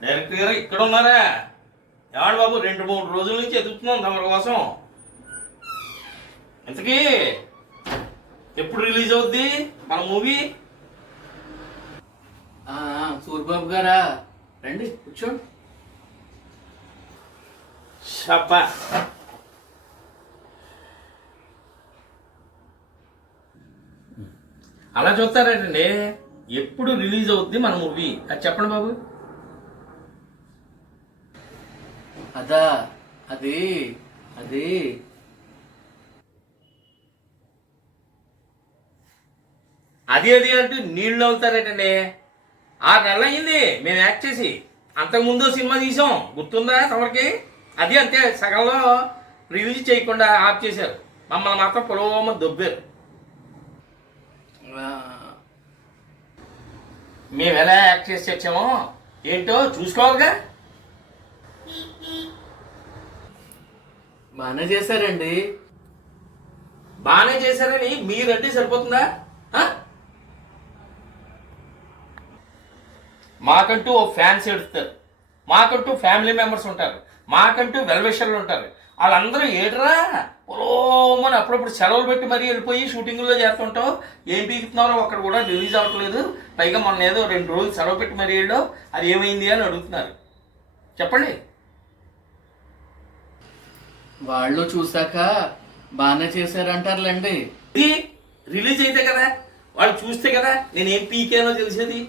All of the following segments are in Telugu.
డైరెక్టర్ గారు ఇక్కడ ఉన్నారా? ఏమండి బాబు, 2-3 రోజుల నుంచి ఎదుగుతున్నాం తమరి కోసం. ఇంతకీ ఎప్పుడు రిలీజ్ అవుద్ది మన మూవీ? సూర్యబాబు గారా, రండి కూర్చోండి. షప్పా. అలా చూస్తారేంటండి? ఎప్పుడు రిలీజ్ అవుద్ది మన మూవీ అది చెప్పండి బాబు. అదా అది అది అది అది అంటూ నీళ్ళు అవుతారేటండి. 6 నెలలు అయింది మేము యాక్ట్ చేసి. అంతకుముందు సినిమా తీసాం, గుర్తుందా తమరికి? అది అంతే, సగంలో రిలీజ్ చేయకుండా ఆఫ్ చేశారు. మమ్మల్ని మాత్రం పొలవమ్మ దొబ్బారు. మేము ఎలా యాక్ట్ చేసి వచ్చామో ఏంటో చూసుకోవాలిగా. బాగానే చేశారండి. బాగానే చేశారని మీరంటే సరిపోతుందా? మాకంటూ ఓ ఫ్యాన్స్ ఎడుస్తారు, మాకంటూ ఫ్యామిలీ మెంబర్స్ ఉంటారు, మాకంటూ వెల్విషర్లు ఉంటారు. వాళ్ళందరూ ఏడ్రా ఓమని అప్పుడప్పుడు సెలవులు పెట్టి మరీ వెళ్ళిపోయి షూటింగ్లో చేస్తుంటావు. ఏం పీకుతున్నారో అక్కడ కూడా రిలీజ్ అవ్వట్లేదు. పైగా మొన్న ఏదో 2 రోజులు సెలవు పెట్టి మరీ వెళ్ళో అది ఏమైంది అని అడుగుతున్నారు. చెప్పండి. వాళ్ళు చూసాక బాగానే చేశారంటారులేండి. ఇది రిలీజ్ అయితే కదా, వాళ్ళు చూస్తే కదా నేనేం పీకానో తెలిసేది.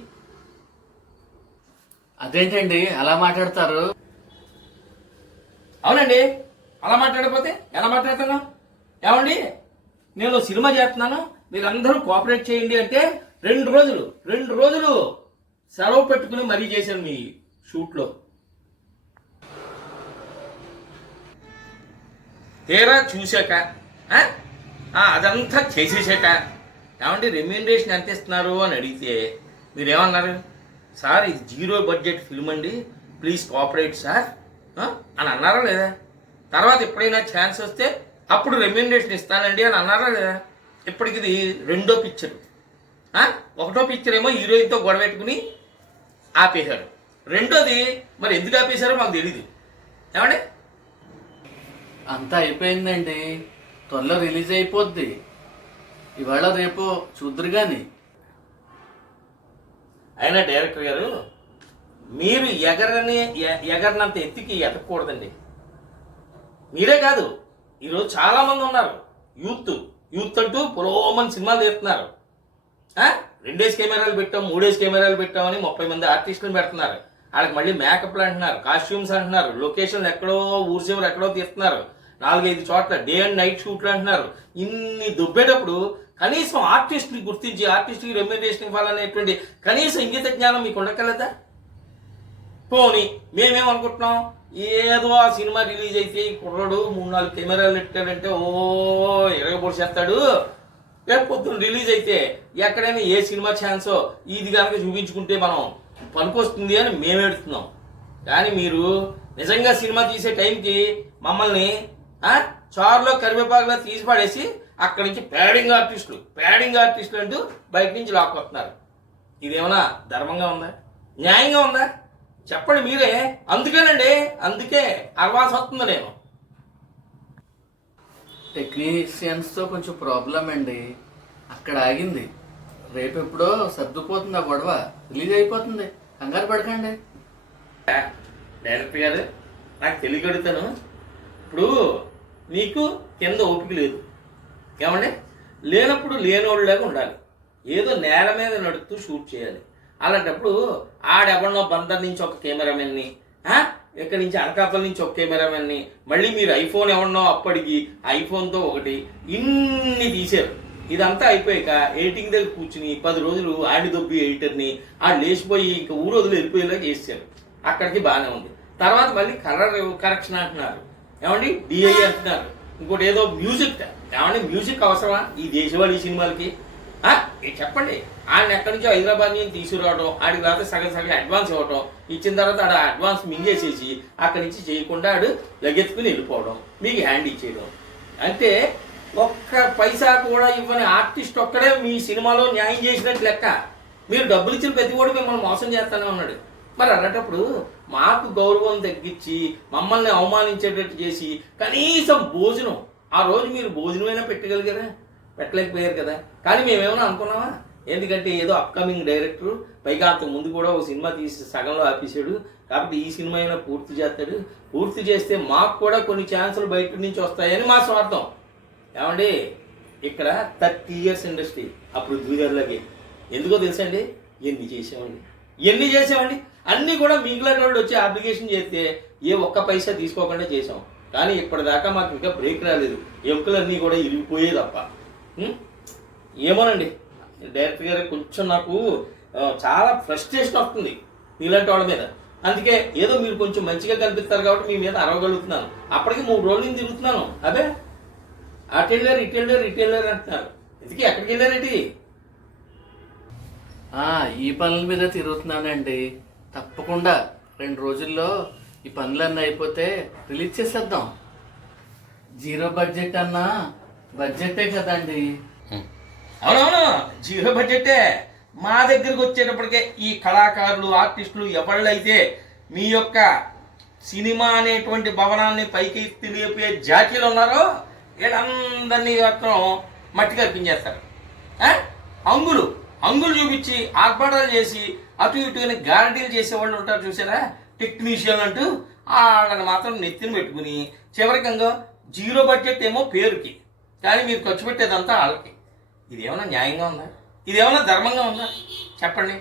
అదేంటండి అలా మాట్లాడతారు? అవునండి, అలా మాట్లాడకపోతే ఎలా మాట్లాడతాను? ఏమండి, నేను సినిమా చేస్తున్నాను, మీరందరూ కోఆపరేట్ చేయండి అంటే 2 రోజులు సెలవు పెట్టుకుని మరీ చేశాను మీ షూట్లో. తీరా చూశాక అదంతా చేసేసాక ఏమంటే రెమ్యూనరేషన్ ఎంత ఇస్తున్నారు అని అడిగితే మీరేమన్నారు? సార్ ఇది 0 బడ్జెట్ ఫిల్మ్ అండి, ప్లీజ్ కోఆపరేట్ సార్ అని అన్నారా లేదా? తర్వాత ఎప్పుడైనా ఛాన్స్ వస్తే అప్పుడు రెమ్యూనరేషన్ ఇస్తానండి అని అన్నారా లేదా? ఇప్పటికి ఇది 2వ పిక్చర్. 1వ పిక్చర్ ఏమో హీరోయిన్తో గొడవ పెట్టుకుని ఆపేశారు. 2వది మరి ఎందుకు ఆపేశారో మాకు తెలియదు. ఏమండి, అంతా అయిపోయిందండి, త్వరలో రిలీజ్ అయిపోద్ది. ఇవాళ రేపు చూద్దరు కానీ. అయినా డైరెక్టర్ గారు, మీరు ఎగరనంత ఎత్తికి ఎతకూడదండి. మీరే కాదు, ఈరోజు చాలామంది ఉన్నారు. యూత్ అంటూ పొలోమని సినిమాలు తీస్తున్నారు. 2 కెమెరాలు పెట్టాం, 3 కెమెరాలు పెట్టామని 30 మంది ఆర్టిస్టులను పెడుతున్నారు. వాళ్ళకి మళ్ళీ మేకప్లు అంటున్నారు, కాస్ట్యూమ్స్ అంటున్నారు, లొకేషన్లు ఎక్కడో ఊరు చివరు ఎక్కడో తీస్తున్నారు, 4-5 చోట్ల డే అండ్ నైట్ షూట్లు అంటున్నారు. ఇన్ని దుబ్బేటప్పుడు కనీసం ఆర్టిస్ట్ని గుర్తించి ఆర్టిస్ట్కి రెమ్యూనరేషన్ ఇవ్వాలనేటువంటి కనీసం ఇంగిత జ్ఞానం మీకు ఉండగలదా? పోనీ మేమేమనుకుంటున్నాం, ఏదో ఆ సినిమా రిలీజ్ అయితే కుర్రాడు 3-4 కెమెరాలు పెట్టాడంటే ఓ 20 పొడి చేస్తాడు. రేపు పొద్దున్న రిలీజ్ అయితే ఎక్కడైనా ఏ సినిమా ఛాన్సో ఇది కనుక చూపించుకుంటే మనం పనికొస్తుంది అని మేము ఎడుతున్నాం. కానీ మీరు నిజంగా సినిమా తీసే టైంకి మమ్మల్ని చారులో కరివేపాకులో తీసి పడేసి అక్కడి నుంచి ప్యాడింగ్ ఆర్టిస్టులు అంటూ బయట నుంచి లాక్కొస్తున్నారు. ఇదేమన్నా ధర్మంగా ఉందా? న్యాయంగా ఉందా? చెప్పండి మీరే. అందుకే అర్వాస్ వస్తుంది. నేను టెక్నీషియన్స్తో కొంచెం ప్రాబ్లం అండి, అక్కడ ఆగింది. రేపు ఎప్పుడో సర్దుపోతుంది ఆ గొడవ, రిలీజ్ అయిపోతుంది, కంగారు పడకండి. డైరెక్టర్ గారు, నాకు తెలియగడుగుతాను. ఇప్పుడు నీకు కింద ఓపిక లేదు, ఏమండి? లేనప్పుడు లేనోళ్ళలాగా ఉండాలి. ఏదో నేల మీద నడుస్తూ షూట్ చేయాలి. అలాంటప్పుడు ఆడెవడనో బందర్ నుంచి ఒక కెమెరామెన్ని, ఇక్కడి నుంచి అనకాపల్లి నుంచి ఒక కెమెరామెన్ని, మళ్ళీ మీరు ఐఫోన్ ఎవడనో అప్పటికి ఐఫోన్తో ఒకటి, ఇన్ని తీశారు. ఇదంతా అయిపోయాక ఎడిటింగ్ దగ్గర కూర్చుని 10 రోజులు ఆడి దొబ్బి ఎడిటర్ని లేచిపోయి ఇంకా ఊరు వదిలి వెళ్ళిపోయేలా చేశారు. అక్కడికి బాగానే ఉంది. తర్వాత మళ్ళీ కలర్ కరెక్షన్ అంటున్నారు, ఏమండి డిఐ అంటున్నారు, ఇంకోటి ఏదో మ్యూజిక్. ఏమండి మ్యూజిక్ అవసరమా ఈ దేశవాళీ సినిమాలకి? చెప్పండి. ఆయన ఎక్కడి నుంచో హైదరాబాద్ నుంచి తీసుకురావడం, ఆడికి తర్వాత సగం అడ్వాన్స్ ఇవ్వటం, ఇచ్చిన తర్వాత ఆడ అడ్వాన్స్ మింగేసేసి అక్కడి నుంచి చేయకుండా ఆడు లగెత్తుకుని వెళ్ళిపోవడం, మీకు హ్యాండ్ ఇచ్చేయడం. అంటే ఒక్క పైసా కూడా ఇవ్వని ఆర్టిస్ట్ ఒక్కడే మీ సినిమాలో న్యాయం చేసినట్టు లెక్క. మీరు డబ్బులు ఇచ్చిన ప్రతి కూడా మిమ్మల్ని మోసం చేస్తానే ఉన్నాడు. మరి అలాంటప్పుడు మాకు గౌరవం తగ్గించి మమ్మల్ని అవమానించేటట్టు చేసి కనీసం భోజనం, ఆ రోజు మీరు భోజనమైనా పెట్టగలిగారా? పెట్టలేకపోయారు కదా. కానీ మేమేమైనా అనుకున్నామా? ఎందుకంటే ఏదో అప్కమింగ్ డైరెక్టర్, పైగా అంతకు ముందు కూడా ఒక సినిమా తీసి సగంలో ఆపేసాడు, కాబట్టి ఈ సినిమా అయినా పూర్తి చేస్తాడు. పూర్తి చేస్తే మాకు కూడా కొన్ని ఛాన్సులు బయట నుంచి వస్తాయని మా స్వార్థం. ఏమండి, ఇక్కడ 30 years ఇండస్ట్రీ, అప్పుడు దూదర్లకి ఎందుకో తెలుసండి, ఎన్ని చేసామండి. అన్నీ కూడా మిగిలిన వాళ్ళు వచ్చి అప్లికేషన్ చేస్తే ఏ ఒక్క పైసా తీసుకోకుండా చేసాం. కానీ ఇప్పటిదాకా మాకు ఇంకా బ్రేక్ రాలేదు. ఎముకలన్నీ కూడా ఇరిగిపోయే తప్ప. ఏమోనండి, డైరెక్టర్ గారు కొంచెం నాకు చాలా ఫ్రస్ట్రేషన్ వస్తుంది ఇలాంటి వాళ్ళ మీద. అందుకే ఏదో మీరు కొంచెం మంచిగా కనిపిస్తారు కాబట్టి మీ మీద అరవగలుగుతున్నాను. అప్పటికి 3 రోజుల నుంచి తిరుగుతున్నాను. అదే అటు వెళ్ళారు అంటున్నారు. ఇందుకే ఎక్కడికి వెళ్ళారేంటి? ఈ పనుల మీద తిరుగుతున్నానండి. తప్పకుండా 2 రోజుల్లో ఈ పనులన్నీ అయిపోతే రిలీజ్ చేసేద్దాం. 0 బడ్జెట్ అన్నా బడ్జెటే కదండి. అవునవును, 0 బడ్జెటే. మా దగ్గరకు వచ్చేటప్పటికే ఈ కళాకారులు, ఆర్టిస్టులు ఎవళ్ళైతే మీ యొక్క సినిమా అనేటువంటి భవనాన్ని పైకి తెలియపోయే జాకీలు ఉన్నారో వీళ్ళందరినీ మాత్రం మట్టి కల్పించేస్తారు. అంగులు చూపించి ఆర్భాటాలు చేసి అటు ఇటు గ్యారంటీలు చేసేవాళ్ళు ఉంటారు చూసారా, టెక్నీషియన్ అంటూ, వాళ్ళని మాత్రం నెత్తిని పెట్టుకుని చివరికంగా 0 బడ్జెట్ ఏమో పేరుకి, కానీ మీరు ఖర్చు పెట్టేదంతా వాళ్ళకి. ఇదేమన్నా న్యాయంగా ఉందా? ఇదేమన్నా ధర్మంగా ఉందా? చెప్పండి.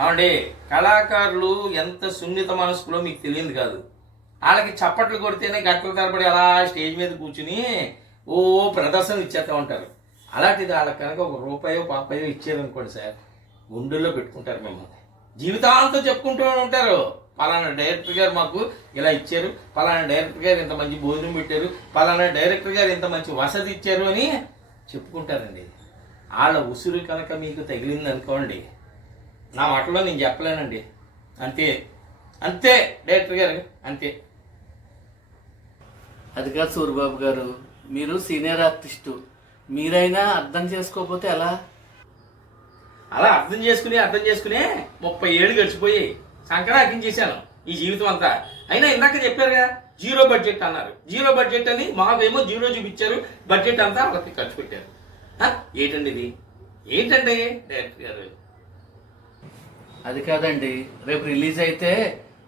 ఏమండి, కళాకారులు ఎంత సున్నిత మనసులో మీకు తెలియదు కాదు. వాళ్ళకి చప్పట్లు కొడితేనే గంటల తరబడి అలా స్టేజ్ మీద కూర్చుని ప్రదర్శనలు ఇచ్చేస్తూ ఉంటారు. అలాంటిది వాళ్ళకి కనుక ₹1 ఇచ్చారనుకోండి సార్, గుండెల్లో పెట్టుకుంటారు మిమ్మల్ని. జీవితాంతం చెప్పుకుంటూ ఉంటారు, పలానా డైరెక్టర్ గారు మాకు ఇలా ఇచ్చారు, పలానా డైరెక్టర్ గారు ఇంత మంచి భోజనం పెట్టారు, పలానా డైరెక్టర్ గారు ఇంత మంచి వసతి ఇచ్చారు అని చెప్పుకుంటారండి. వాళ్ళ ఉసురు కనుక మీకు తగిలింది అనుకోండి, నా మాటలో నేను చెప్పలేనండి. అంతే డైరెక్టర్ గారు, అంతే. అది కాదు సూరిబాబు గారు, మీరు సీనియర్ ఆర్టిస్టు, మీరైనా అర్థం చేసుకోకపోతే ఎలా? అలా అర్థం చేసుకునే 30 ఏళ్ళు గడిచిపోయి సంక్రాంతించేశాను ఈ జీవితం అంతా. అయినా ఇందాక చెప్పారుగా 0 బడ్జెట్ అన్నారు. 0 బడ్జెట్ అని మావేమో 0 చూపించారు, బడ్జెట్ అంతా వాళ్ళకి ఖర్చు పెట్టారు. ఏంటండి ఇది? ఏంటండి డైరెక్టర్ గారు? అది కాదండి, రేపు రిలీజ్ అయితే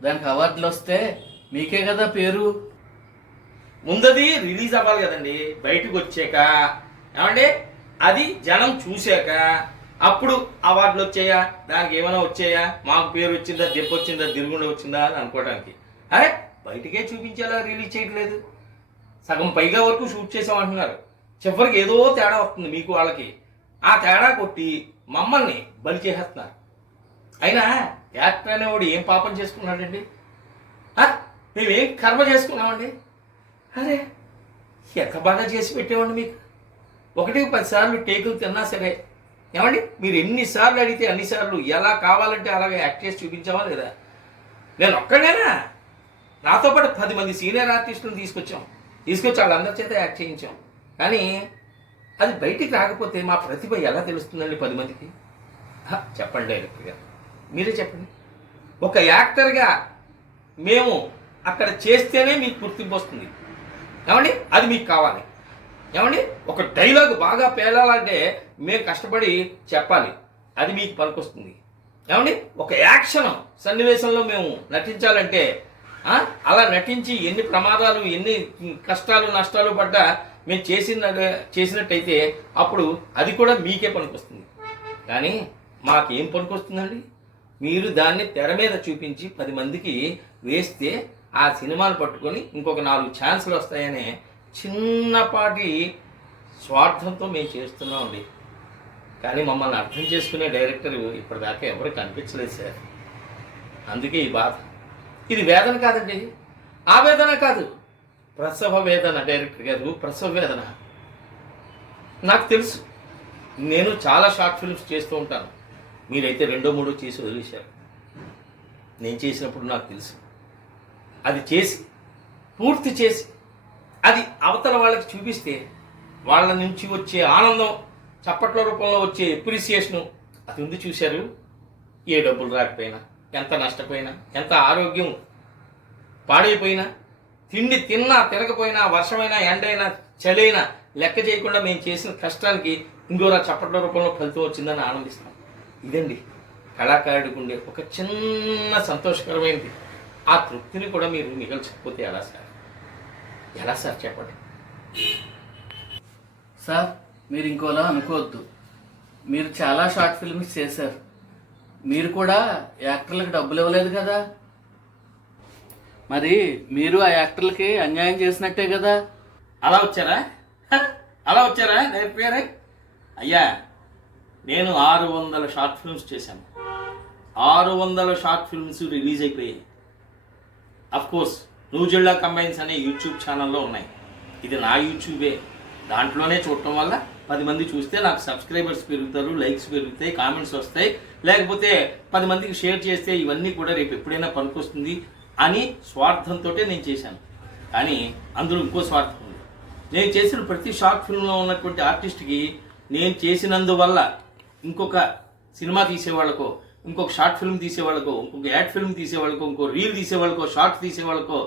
దానికి అవార్డులు వస్తే మీకే కదా పేరు. ముందది రిలీజ్ అవ్వాలి కదండి, బయటకు వచ్చాక. ఏమంటే అది జనం చూశాక అప్పుడు అవార్డులు వచ్చాయా, దానికి ఏమైనా వచ్చాయా, మాకు పేరు వచ్చిందా, దెబ్బ వచ్చిందా, తిరుగుండ వచ్చిందా అని అనుకోవడానికి. అరే బయటకే చూపించేలా రిలీజ్ చేయట్లేదు. సగం పైగా వరకు షూట్ చేసామంటున్నారు. చివరికి ఏదో తేడా వస్తుంది మీకు వాళ్ళకి. ఆ తేడా కొట్టి మమ్మల్ని బలి చేసేస్తున్నారు. అయినా యాక్టర్ అనేవాడు ఏం పాపం చేసుకున్నాడండి? మేమేం కర్మ చేసుకున్నామండి? అరే ఎంత బాగా చేసి పెట్టేవాడిని మీకు. 1-10 సార్లు టేకులు తిన్నా సరే, ఏమండి మీరు ఎన్నిసార్లు అడిగితే అన్నిసార్లు ఎలా కావాలంటే అలాగే యాక్ట్ చేసి చూపించావా లేదా? నేను ఒక్కడేనా, నాతో పాటు 10 మంది సీనియర్ ఆర్టిస్టులను తీసుకొచ్చి వాళ్ళందరి చేత యాక్ట్ చేయించాం. కానీ అది బయటికి రాకపోతే మా ప్రతిభ ఎలా తెలుస్తుందండి 10 మందికి? చెప్పండి డైరెక్టర్ గారు, మీరే చెప్పండి. ఒక యాక్టర్గా మేము అక్కడ చేస్తేనే మీకు గుర్తింపు వస్తుంది. ఏమండి అది మీకు కావాలి. ఏమండి ఒక డైలాగ్ బాగా పేలాలంటే మేము కష్టపడి చెప్పాలి, అది మీకు పనికొస్తుంది. ఏమండి ఒక యాక్షన్ సన్నివేశంలో మేము నటించాలంటే అలా నటించి ఎన్ని ప్రమాదాలు, ఎన్ని కష్టాలు, నష్టాలు పడ్డా మేము చేసినట్టయితే అప్పుడు అది కూడా మీకే పనికొస్తుంది. కానీ మాకేం పనికొస్తుందండి? మీరు దాన్ని తెర మీద చూపించి 10 మందికి వేస్తే ఆ సినిమాను పట్టుకొని ఇంకొక 4 ఛాన్సులు వస్తాయనే చిన్నపాటి స్వార్థంతో మేము చేస్తున్నామండి. కానీ మమ్మల్ని అర్థం చేసుకునే డైరెక్టర్ ఇప్పటిదాకా ఎవరు కనిపించలేదు సార్. అందుకే ఈ బాధ. ఇది వేదన కాదండి, ఆవేదన కాదు, ప్రసవ వేదన. డైరెక్టర్ గారు, ప్రసవ వేదన. నాకు తెలుసు, నేను చాలా షార్ట్ ఫిల్మ్స్ చేస్తూ ఉంటాను. మీరైతే 2-3 చేసి వదిలేశారు. నేను చేసినప్పుడు నాకు తెలుసు. అది చేసి పూర్తి చేసి అది అవతల వాళ్ళకి చూపిస్తే వాళ్ళ నుంచి వచ్చే ఆనందం, చప్పట్ల రూపంలో వచ్చే ఎప్రిసియేషను, అది ఉంది చూశారు. ఏ డబ్బులు రాకపోయినా, ఎంత నష్టపోయినా, ఎంత ఆరోగ్యం పాడైపోయినా, తిండి తిన్నా తినకపోయినా, వర్షమైనా ఎండైనా చలైనా లెక్క చేయకుండా మేము చేసిన కష్టానికి ఇంకోరా చప్పట్ల రూపంలో ఫలితం వచ్చిందని ఆనందిస్తాం. ఇదండి కళాకారుడికి ఉండే ఒక చిన్న సంతోషకరమైనది. ఆ తృప్తిని కూడా మీరు మిగల్చకపోతే ఎలా సార్? ఎలా సార్ చెప్పండి. సార్ మీరు ఇంకోలా అనుకోవద్దు. మీరు చాలా షార్ట్ ఫిల్మ్స్ చేశారు. మీరు కూడా యాక్టర్లకు డబ్బులు ఇవ్వలేదు కదా, మరి మీరు ఆ యాక్టర్లకి అన్యాయం చేసినట్టే కదా. అలా వచ్చారా? అలా వచ్చారా డైరెక్టర్ గారే? అయ్యా, నేను 600 షార్ట్ ఫిల్మ్స్ చేశాను. 600 షార్ట్ ఫిల్మ్స్ రిలీజ్ అయిపోయాయి. కోర్స్ న్యూజిల్లా కంబైన్స్ అనే యూట్యూబ్ ఛానల్లో ఉన్నాయి. ఇది నా యూట్యూబే. దాంట్లోనే చూడటం వల్ల 10 మంది చూస్తే నాకు సబ్స్క్రైబర్స్ పెరుగుతారు, లైక్స్ పెరుగుతాయి, కామెంట్స్ వస్తాయి. లేకపోతే 10 మందికి షేర్ చేస్తే ఇవన్నీ కూడా రేపు ఎప్పుడైనా పనికొస్తుంది అని స్వార్థంతో నేను చేశాను. కానీ అందులో ఇంకో స్వార్థం ఉంది. నేను చేసిన ప్రతి షార్ట్ ఫిల్మ్లో ఉన్నటువంటి ఆర్టిస్ట్కి నేను చేసినందువల్ల ఇంకొక సినిమా తీసేవాళ్ళకో, ఇంకొక షార్ట్ ఫిల్మ్ తీసేవాళ్ళకో, ఇంకొక యాడ్ ఫిల్మ్ తీసేవాళ్ళకో, ఇంకో రీల్ తీసేవాళ్ళకో, షార్ట్ తీసేవాళ్ళకో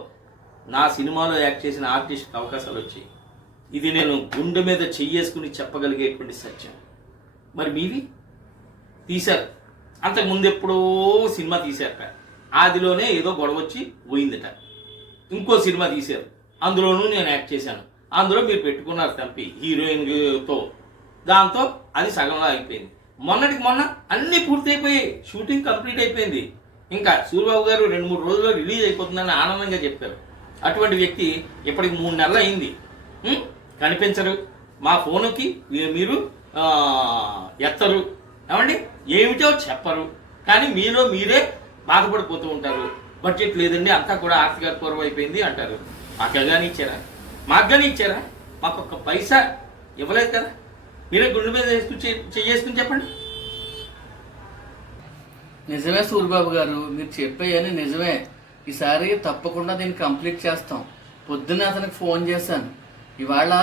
నా సినిమాలో యాక్ట్ చేసిన ఆర్టిస్ట్కి అవకాశాలు వచ్చాయి. ఇది నేను గుండె మీద చెయ్యేసుకుని చెప్పగలిగేటువంటి సత్యం. మరి మీవి తీశారు. అంతకుముందు ఎప్పుడో సినిమా తీశారట, ఆదిలోనే ఏదో గొడవ వచ్చి పోయిందట. ఇంకో సినిమా తీశారు, అందులోనూ నేను యాక్ట్ చేశాను. అందులో మీరు పెట్టుకున్నారు తంపి హీరోయిన్తో. దాంతో అది సగంలో అయిపోయింది. మొన్నటికి మొన్న అన్నీ పూర్తయిపోయి షూటింగ్ కంప్లీట్ అయిపోయింది. ఇంకా సూరిబాబు గారు 2-3 రోజుల్లో రిలీజ్ అయిపోతుందని ఆనందంగా చెప్పారు. అటువంటి వ్యక్తి ఇప్పటికి 3 నెలలు అయింది, కనిపించరు. మా ఫోన్కి మీరు ఎత్తరు, ఏమండి ఏమిటో చెప్పరు. కానీ మీలో మీరే బాధపడిపోతూ ఉంటారు. బడ్జెట్ లేదండి, అంతా కూడా ఆర్థిక పూర్వం అయిపోయింది అంటారు. మాకు కానీ ఇచ్చారా? మాకు కానీ ఇచ్చారా? మాకు ఒక్క పైసా ఇవ్వలేదు కదా. మీరే గుండె మీద చేసుకుని చెప్పండి. నిజమే సూరిబాబు గారు, మీరు చెప్పేయని నిజమే. ఈసారి తప్పకుండా దీన్ని కంప్లీట్ చేస్తాం. పొద్దున్నే అతనికి ఫోన్ చేశాను. ఇవాళ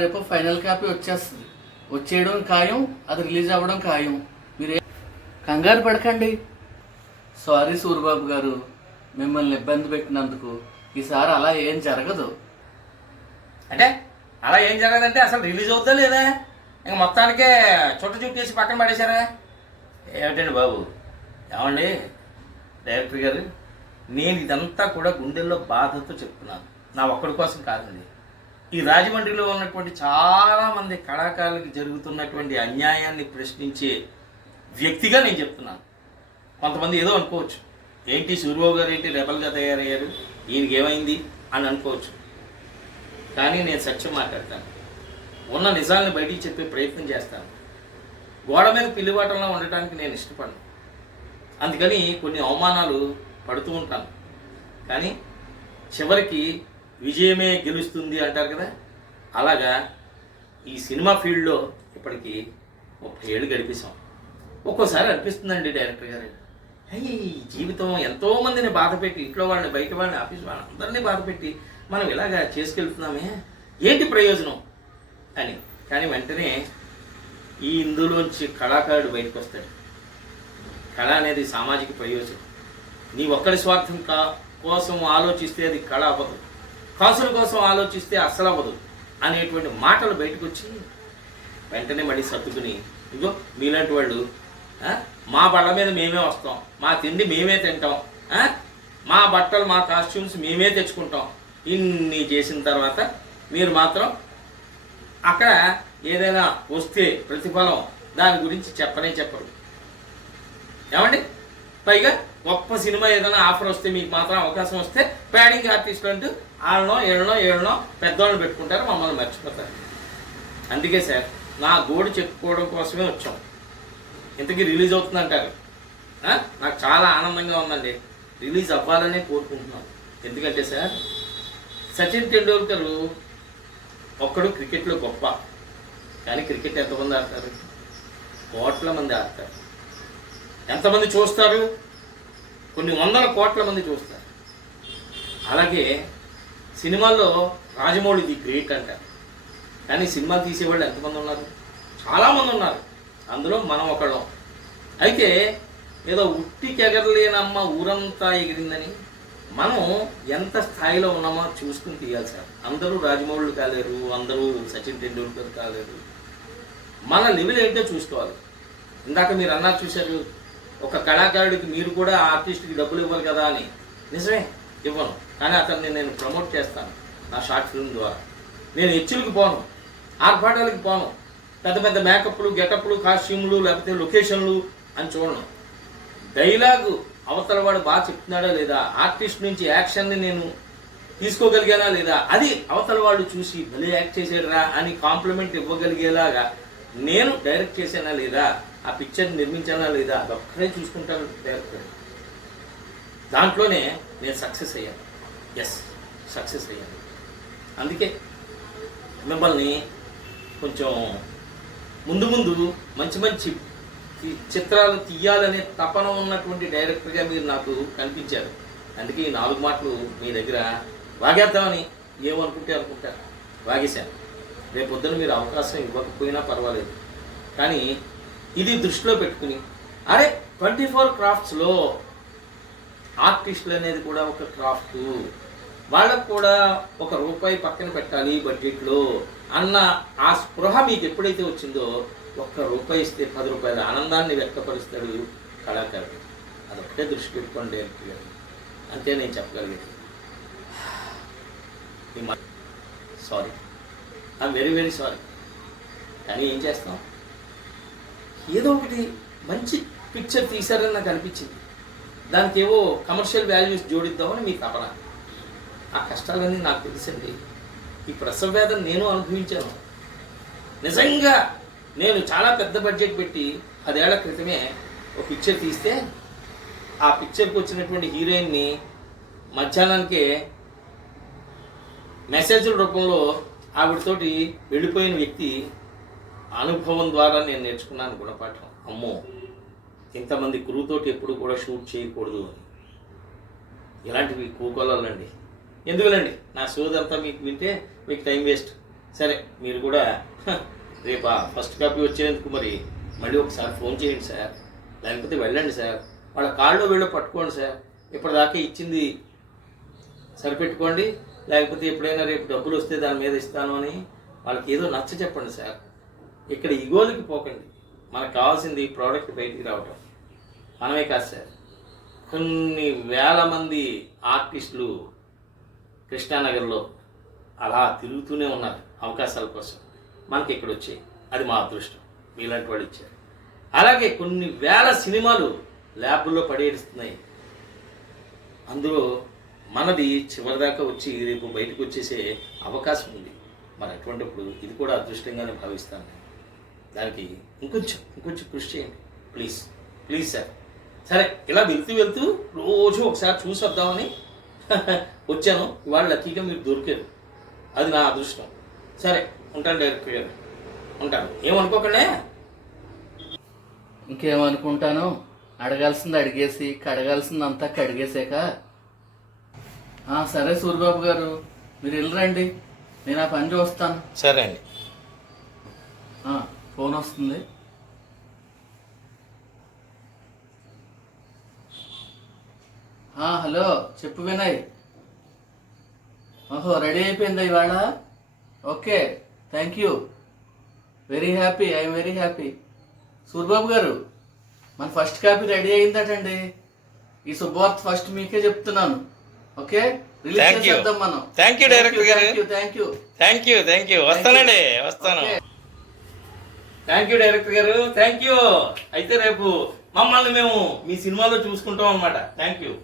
రేపు ఫైనల్ కాపీ వచ్చేస్తుంది. వచ్చేయడం ఖాయం, అది రిలీజ్ అవ్వడం ఖాయం. మీరే కంగారు పడకండి. సారీ సూరిబాబు గారు, మిమ్మల్ని ఇబ్బంది పెట్టినందుకు. ఈసారి అలా ఏం జరగదు. అంటే అలా ఏం జరగదంటే అసలు రిలీజ్ అవుతుందా లేదా? ఇంకా మొత్తానికే చుట్టేసి పక్కన పడేశారా? ఏమిటండి బాబు? ఏమండి డైరెక్టర్ గారు, నేను ఇదంతా కూడా గుండెల్లో బాధతో చెప్తున్నాను. నా ఒక్కడి కోసం కాదండి. ఈ రాజమండ్రిలో ఉన్నటువంటి చాలామంది కళాకారులకు జరుగుతున్నటువంటి అన్యాయాన్ని ప్రశ్నించే వ్యక్తిగా నేను చెప్తున్నాను. కొంతమంది ఏదో అనుకోవచ్చు, ఏంటి సూరిబాబు గారు ఏంటి రెబల్గా తయారయ్యారు, ఈయనకి ఏమైంది అని అనుకోవచ్చు. కానీ నేను సత్యం మాట్లాడతాను. ఉన్న నిజాలను బయటికి చెప్పే ప్రయత్నం చేస్తాను. గోడ మీద పిల్లివాటంలో ఉండటానికి నేను ఇష్టపడను. అందుకని కొన్ని అవమానాలు పడుతూ ఉంటాను. కానీ చివరికి విజయమే గెలుస్తుంది అంటారు కదా, అలాగా ఈ సినిమా ఫీల్డ్లో ఇప్పటికి 30 ఏళ్ళు గడిపేశాం. ఒక్కోసారి అనిపిస్తుందండి డైరెక్టర్ గారు, ఈ జీవితం ఎంతోమందిని బాధపెట్టి, ఇంట్లో వాళ్ళని, బయట వాళ్ళని, ఆఫీస్ వాళ్ళని, అందరినీ బాధపెట్టి మనం ఇలాగా చేసుకెళ్తున్నామే, ఏంటి ప్రయోజనం అని. కానీ వెంటనే ఈ ఇందులోంచి కళాకారుడు బయటకు వస్తాడు. కళ అనేది సామాజిక ప్రయోజనం. నీ ఒక్కడి స్వార్థం కోసం ఆలోచిస్తే అది కళ అవ్వదు, కాసుల కోసం ఆలోచిస్తే అస్సలు అవ్వదు అనేటువంటి మాటలు బయటకు వచ్చి వెంటనే మళ్ళీ సర్దుకుని, ఇదిగో మీలాంటి వాళ్ళు మా బళ్ళ మీద మేమే వస్తాం, మా తిండి మేమే తింటాం, మా బట్టలు మా కాస్ట్యూమ్స్ మేమే తెచ్చుకుంటాం, ఇన్ని చేసిన తర్వాత మీరు మాత్రం అక్కడ ఏదైనా వస్తే ప్రతిఫలం దాని గురించి చెప్పనే చెప్పరు. ఏమండి? పైగా గొప్ప సినిమా ఏదైనా ఆఫర్ వస్తే, మీకు మాత్రం అవకాశం వస్తే ప్యాడింగ్ ఆర్టిస్టులు అంటూ ఏళ్ళనో పెద్దవాళ్ళు పెట్టుకుంటారు, మమ్మల్ని మర్చిపోతారు. అందుకే సార్ నా గోడు చెప్పుకోవడం కోసమే వచ్చాం. ఇంతకీ రిలీజ్ అవుతుందంటారు. నాకు చాలా ఆనందంగా ఉందండి. రిలీజ్ అవ్వాలనే కోరుకుంటున్నాను. ఎందుకంటే సార్ సచిన్ టెండూల్కర్ ఒక్కడు క్రికెట్లో గొప్ప. కానీ క్రికెట్ ఎంతమంది ఆడతారు? కోట్ల మంది ఆడతారు. ఎంతమంది చూస్తారు? కొన్ని వందల కోట్ల మంది చూస్తారు. అలాగే సినిమాల్లో రాజమౌళి ది గ్రేట్ అంటారు. కానీ సినిమా తీసేవాళ్ళు ఎంతమంది ఉన్నారు? చాలామంది ఉన్నారు. అందులో మనం ఒకళ్ళం. అయితే ఏదో ఉట్టికి ఎగరలేనమ్మ ఊరంతా ఎగిరిందని మనం ఎంత స్థాయిలో ఉన్నామో చూసుకుని తీయాలి సార్. అందరూ రాజమౌళులు కాలేరు, అందరూ సచిన్ టెండూల్కర్ కాలేరు. మన లెవెల్ ఏంటో చూసుకోవాలి. ఇందాక మీరు అన్నారు చూశారు, ఒక కళాకారుడికి మీరు కూడా ఆర్టిస్ట్కి డబ్బులు ఇవ్వాలి కదా అని. నిజమే, ఇవ్వను. కానీ అతన్ని నేను ప్రమోట్ చేస్తాను నా షార్ట్ ఫిల్మ్ ద్వారా. నేను హెచ్చులకి పోను, ఆర్భాటాలకి పోను, పెద్ద పెద్ద మేకప్లు, గెటప్లు, కాస్ట్యూమ్లు, లేకపోతే లొకేషన్లు అని చూడను. డైలాగు అవతల వాడు బాగా చెప్తున్నాడా లేదా, ఆర్టిస్ట్ నుంచి యాక్షన్ని నేను తీసుకోగలిగానా లేదా, అది అవతల వాళ్ళు చూసి భలే యాక్ట్ చేసాడురా అని కాంప్లిమెంట్ ఇవ్వగలిగేలాగా నేను డైరెక్ట్ చేశానా లేదా, ఆ పిక్చర్ నిర్మించానా లేదా, అదొక్కడే చూసుకుంటాను డైరెక్టర్. దాంట్లోనే నేను సక్సెస్ అయ్యాను. ఎస్, సక్సెస్ అయ్యాను. అందుకే మిమ్మల్ని కొంచెం ముందు ముందు మంచి మంచి చిత్రాలు తీయాలనే తపన ఉన్నటువంటి డైరెక్టర్గా మీరు నాకు కనిపించారు. అందుకే ఈ 4 మాటలు మీ దగ్గర వాగేద్దామని ఏమనుకుంటే అనుకుంటారు, వాగేశాను. రేపు పొద్దున మీరు అవకాశం ఇవ్వకపోయినా పర్వాలేదు, కానీ ఇది దృష్టిలో పెట్టుకుని, అరే 24 క్రాఫ్ట్స్లో ఆర్టిస్టులు అనేది కూడా ఒక క్రాఫ్ట్, వాళ్ళకు కూడా ₹1 పక్కన పెట్టాలి బడ్జెట్లో అన్న ఆ స్పృహ మీకు ఎప్పుడైతే వచ్చిందో, ₹1 ఇస్తే ₹10 ఆనందాన్ని వ్యక్తపరుస్తాడు కళాకారుడు. అదొక్కటే దృష్టి పెట్టుకోండి డైరెక్టర్ గారు, అంతే నేను చెప్పగలిగేది. Sorry, I'm very very sorry. కానీ ఏం చేస్తాం, ఏదో ఒకటి మంచి పిక్చర్ తీశారని నాకు అనిపించింది. దానికి ఏవో కమర్షియల్ వాల్యూస్ జోడిద్దామని మీ తపన. ఆ కష్టాలన్నీ నాకు తెలుసండి. ఈ ప్రసవ వేదన నేను అనుభవించాను. నిజంగా నేను చాలా పెద్ద బడ్జెట్ పెట్టి 10 ఏళ్ల క్రితమే ఒక పిక్చర్ తీస్తే, ఆ పిక్చర్కి వచ్చినటువంటి హీరోయిన్ని మధ్యాహ్నానికే మెసేజ్ల రూపంలో ఆవిడతోటి వెళ్ళిపోయిన వ్యక్తి అనుభవం ద్వారా నేను నేర్చుకున్నాను గుణపాఠం. అమ్మో, ఇంతమంది క్రూతోటి ఎప్పుడు కూడా షూట్ చేయకూడదు అని. ఇలాంటివి కూకోలండి, ఎందుకులండి నా సోదంతా మీకు వింటే మీకు టైం వేస్ట్. సరే, మీరు కూడా రేపు ఫస్ట్ కాపీ వచ్చేందుకు మరి మళ్ళీ ఒకసారి ఫోన్ చేయండి సార్, లేకపోతే వెళ్ళండి సార్, వాళ్ళ కాళ్ళు వీళ్ళు పట్టుకోండి సార్. ఇప్పటిదాకా ఇచ్చింది సరిపెట్టుకోండి, లేకపోతే ఎప్పుడైనా రేపు డబ్బులు వస్తే దాని మీద ఇస్తాను అని వాళ్ళకి ఏదో నచ్చ చెప్పండి సార్. ఇక్కడ ఇగోలకి పోకండి. మనకు కావాల్సింది ప్రోడక్ట్ బయటికి రావటం. మనమే కాదు సార్, కొన్ని వేల మంది ఆర్టిస్టులు కృష్ణానగర్లో అలా తిరుగుతూనే ఉన్నారు అవకాశాల కోసం. మనకి ఇక్కడ వచ్చాయి, అది మా అదృష్టం, మీలాంటి వాళ్ళు ఇచ్చారు. అలాగే కొన్ని వేల సినిమాలు ల్యాబ్లో పడేస్తున్నాయి, అందులో మనది చివరిదాకా వచ్చి రేపు బయటకు వచ్చేసే అవకాశం ఉంది. మరి అటువంటిప్పుడు ఇది కూడా అదృష్టంగానే భావిస్తాను నేను. దానికి ఇంకొంచెం కృషి చేయండి ప్లీజ్, ప్లీజ్ సార్. సరే, ఇలా వెళ్తూ రోజు ఒకసారి చూసి వద్దామని వచ్చాను. ఇవాళ లక్కీగా మీరు దొరికారు, అది నా అదృష్టం. సరే, ఉంటాను డైరెక్టర్ గారు, ఉంటాను. ఏమనుకోకండి. ఇంకేమనుకుంటాను, అడగాల్సింది అడిగేసి కడగాల్సిందంతా కడిగేసాక. సరే సూరిబాబు గారు, మీరు వెళ్ళరండి, నేను ఆ పని చూస్తాను. సరే అండి. ఫోన్ వస్తుంది. హలో, చెప్పు వినయ్. ఓహో, రెడీ అయిపోయిందా ఇవాళ? Okay, thank you, very happy, I'm very happy. Suribabu గారు, మన ఫస్ట్ కాపీ రెడీ అయిందటండి. ఈ శుభవార్త ఫస్ట్ మీకే చెప్తున్నాను. ఓకే, రిలీజ్ చేద్దాం మనం. థ్యాంక్ యూ డైరెక్టర్ గారు, థ్యాంక్ యూ. వస్తానండి, వస్తాను. థ్యాంక్ యూ డైరెక్టర్ గారు, థ్యాంక్ యూ. అయితే రేపు మమ్మల్ని మేము మీ సినిమాలో చూసుకుంటాం అన్నమాట. Thank you.